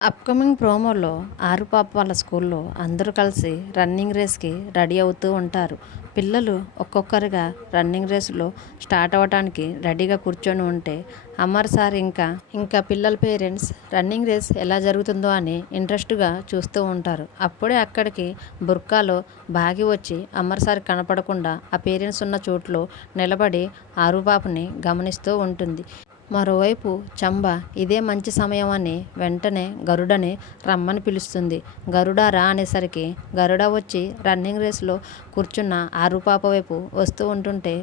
Upcoming ప్రోమోలో ఆరుపాప వాళ్ళ స్కూల్లో అందరూ కలిసి రన్నింగ్ రేస్కి రెడీ అవుతూ ఉంటారు. పిల్లలు ఒక్కొక్కరుగా రన్నింగ్ రేసులో స్టార్ట్ అవ్వడానికి రెడీగా కూర్చొని ఉంటే అమర్ సార్ ఇంకా పిల్లల పేరెంట్స్ రన్నింగ్ రేస్ ఎలా జరుగుతుందో అని ఇంట్రెస్ట్గా చూస్తూ ఉంటారు. అప్పుడే అక్కడికి బుర్కాలో బాగి వచ్చి అమర్ సార్ కనపడకుండా ఆ పేరెంట్స్ ఉన్న చోట్లో నిలబడి ఆరుపాపని గమనిస్తూ ఉంటుంది. మరోవైపు చంబ ఇదే మంచి సమయం అని వెంటనే గరుడని రమ్మని పిలుస్తుంది. గరుడ రా అనేసరికి గరుడ వచ్చి రన్నింగ్ రేస్లో కూర్చున్న ఆరుపాప వైపు వస్తూ ఉంటుంటే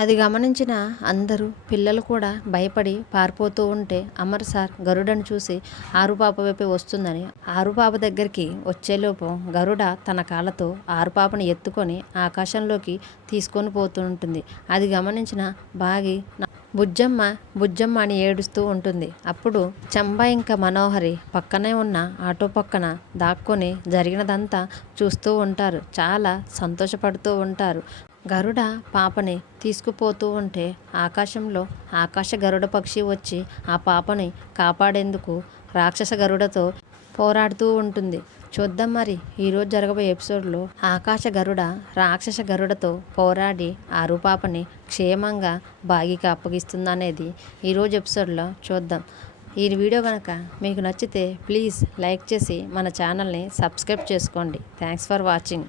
అది గమనించిన అందరూ పిల్లలు కూడా భయపడి పారిపోతూ ఉంటే అమర్ సార్ గరుడను చూసి ఆరుపాప వైపే వస్తుందని ఆరుపాప దగ్గరికి వచ్చేలోపు గరుడ తన కాళ్ళతో ఆరుపాపని ఎత్తుకొని ఆకాశంలోకి తీసుకొని పోతూ ఉంటుంది. అది గమనించిన బాగి బుజ్జమ్మ బుజ్జమ్మ అని ఏడుస్తూ ఉంటుంది. అప్పుడు చంబా ఇంకా మనోహరి పక్కనే ఉన్న ఆటో పక్కన దాక్కొని జరిగినదంతా చూస్తూ ఉంటారు. చాలా సంతోషపడుతూ ఉంటారు. గరుడ పాపని తీసుకుపోతూ ఉంటే ఆకాశంలో ఆకాశ గరుడ పక్షి వచ్చి ఆ పాపని కాపాడేందుకు రాక్షస గరుడతో పోరాడుతూ ఉంటుంది. చూద్దాం మరి ఈరోజు జరగబోయే ఎపిసోడ్లో ఆకాశ గరుడ రాక్షస గరుడతో పోరాడి ఆరుపాపని క్షేమంగా బాగికి అప్పగిస్తుందనేది ఈరోజు ఎపిసోడ్లో చూద్దాం. ఈ వీడియో కనుక మీకు నచ్చితే ప్లీజ్ లైక్ చేసి మన ఛానల్ని సబ్స్క్రైబ్ చేసుకోండి. Thanks for watching.